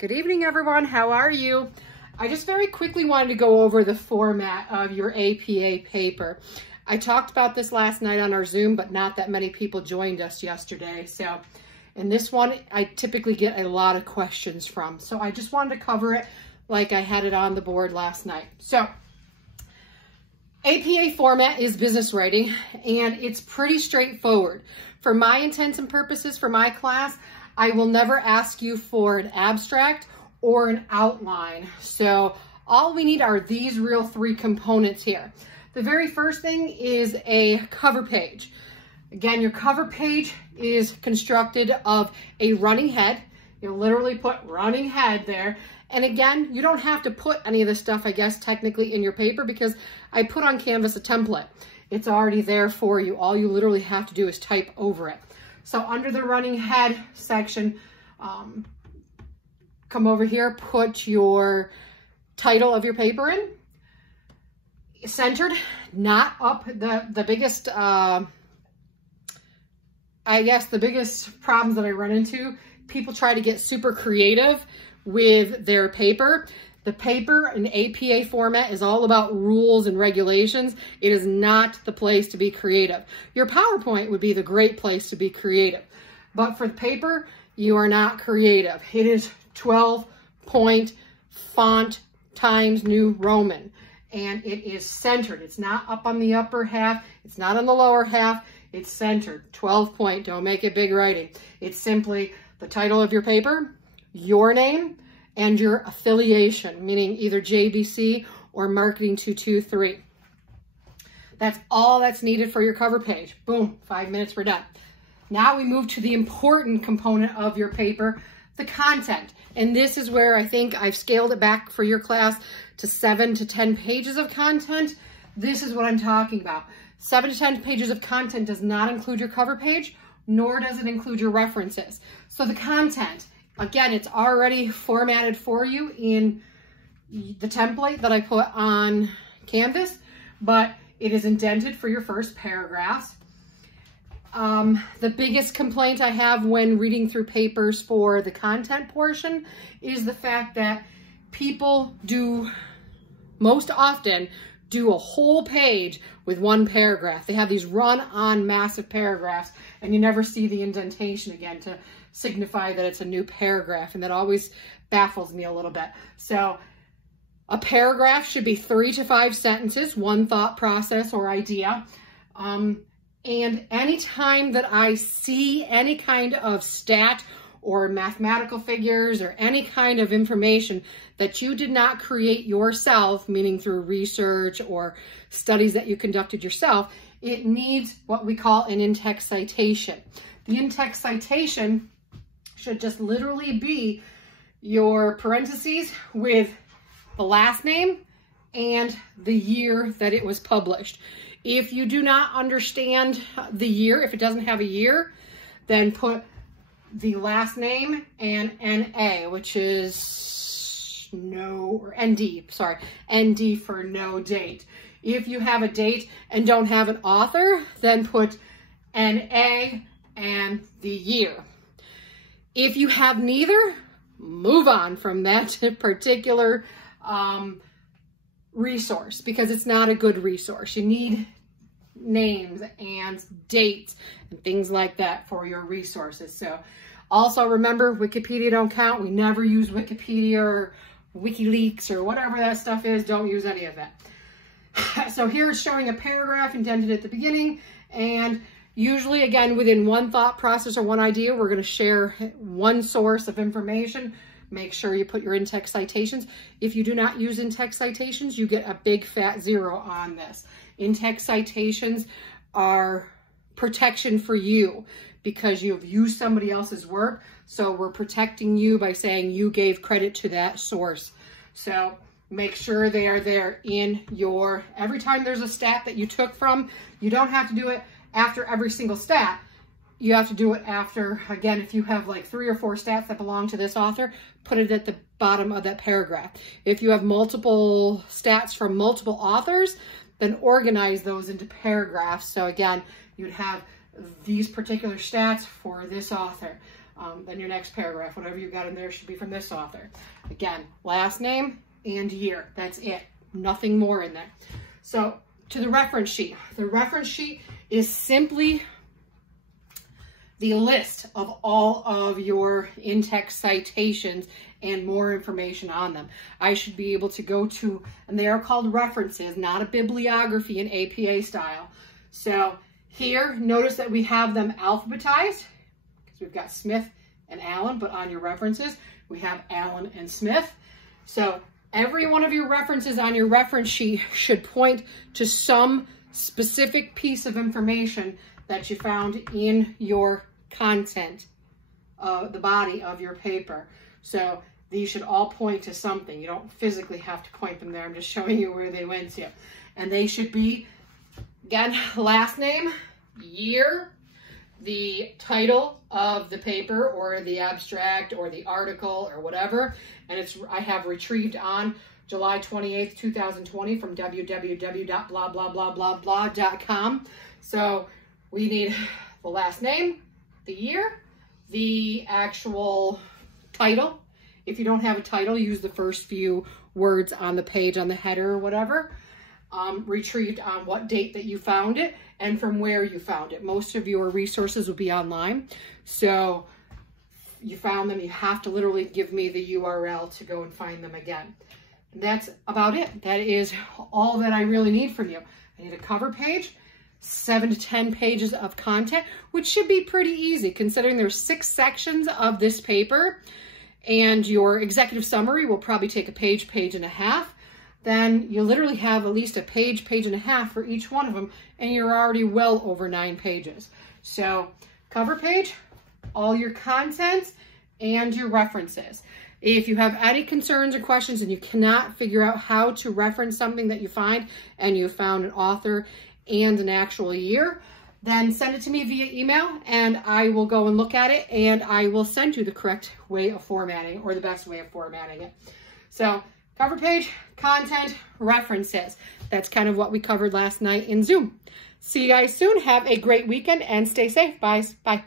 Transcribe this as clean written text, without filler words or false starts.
Good evening, everyone. How are you? I just very quickly wanted to go over the format of your APA paper. I talked about this last night on our Zoom, but not that many people joined us yesterday. So in this one, I typically get a lot of questions from. So I just wanted to cover it like I had it on the board last night. So APA format is business writing, and it's pretty straightforward. For my intents and purposes, for my class, I will never ask you for an abstract or an outline. So all we need are these real three components here. The very first thing is a cover page. Again, your cover page is constructed of a running head. You'll literally put running head there. And again, you don't have to put any of this stuff, I guess, technically in your paper because I put on Canvas a template. It's already there for you. All you literally have to do is type over it. So under the running head section, come over here, put your title of your paper in, centered, not up. The biggest, I guess the biggest problems that I run into, people try to get super creative with their paper. The paper in APA format is all about rules and regulations. It is not the place to be creative. Your PowerPoint would be the great place to be creative. But for the paper, you are not creative. It is 12-point font Times New Roman. And it is centered. It's not up on the upper half. It's not on the lower half. It's centered. 12-point. Don't make it big writing. It's simply the title of your paper, your name, and your affiliation, meaning either JBC or Marketing 223. That's all that's needed for your cover page. Boom, 5 minutes, we're done. Now we move to the important component of your paper, the content. And this is where I think I've scaled it back for your class to 7 to 10 pages of content. This is what I'm talking about. 7 to 10 pages of content does not include your cover page, nor does it include your references. So the content, again, it's already formatted for you in the template that I put on Canvas, but it is indented for your first paragraphs. The biggest complaint I have when reading through papers for the content portion is the fact that people most often do a whole page with one paragraph. They have these run-on massive paragraphs, and you never see the indentation again to signify that it's a new paragraph, and that always baffles me a little bit. So a paragraph should be 3 to 5 sentences, one thought process or idea. And anytime that I see any kind of stat or mathematical figures or any kind of information that you did not create yourself, meaning through research or studies that you conducted yourself, it needs what we call an in-text citation. The in-text citation should just literally be your parentheses with the last name and the year that it was published. If you do not understand the year, if it doesn't have a year, then put the last name and NA, which is ND for no date. If you have a date and don't have an author, then put NA and the year. If you have neither, move on from that particular resource because it's not a good resource. You need names and dates and things like that for your resources. So also remember, Wikipedia don't count. We never use Wikipedia or WikiLeaks or whatever that stuff is. Don't use any of that. So here it's showing a paragraph indented at the beginning, and usually, again, within one thought process or one idea, we're going to share one source of information. Make sure you put your in-text citations. If you do not use in-text citations, you get a big fat 0 on this. In-text citations are protection for you because you've used somebody else's work. So we're protecting you by saying you gave credit to that source. So make sure they are there in your, every time there's a stat that you took from, you don't have to do it after every single stat. You have to do it after, again, if you have like 3 or 4 stats that belong to this author, put it at the bottom of that paragraph. If you have multiple stats from multiple authors, then organize those into paragraphs. So again, you'd have these particular stats for this author. Then your next paragraph, whatever you got in there, should be from this author. Again, last name and year. That's it. Nothing more in there. So to the reference sheet. The reference sheet is simply the list of all of your in-text citations and more information on them. I should be able to go to, and they are called references, not a bibliography in APA style. So here, notice that we have them alphabetized, because we've got Smith and Allen, but on your references, we have Allen and Smith. So every one of your references on your reference sheet should point to some specific piece of information that you found in your content, the body of your paper. So these should all point to something. You don't physically have to point them there. I'm just showing you where they went to. And they should be, again, last name, year, the title of the paper or the abstract or the article or whatever. And I have retrieved on July 28th, 2020 from www.blah-blah-blah-blah-blah.com. So we need the last name, the year, the actual title. If you don't have a title, use the first few words on the page, on the header or whatever. Retrieved on what date that you found it and from where you found it. Most of your resources will be online. So you found them, you have to literally give me the URL to go and find them again. And that's about it. That is all that I really need from you. I need a cover page, 7 to 10 pages of content, which should be pretty easy considering there's 6 sections of this paper, and your executive summary will probably take a page, page and a half. Then you literally have at least a page, page and a half for each one of them, and you're already well over 9 pages. So cover page, all your content, and your references. If you have any concerns or questions and you cannot figure out how to reference something that you find and you found an author and an actual year, then send it to me via email and I will go and look at it and I will send you the correct way of formatting or the best way of formatting it. So cover page, content, references. That's kind of what we covered last night in Zoom. See you guys soon. Have a great weekend and stay safe. Bye. Bye.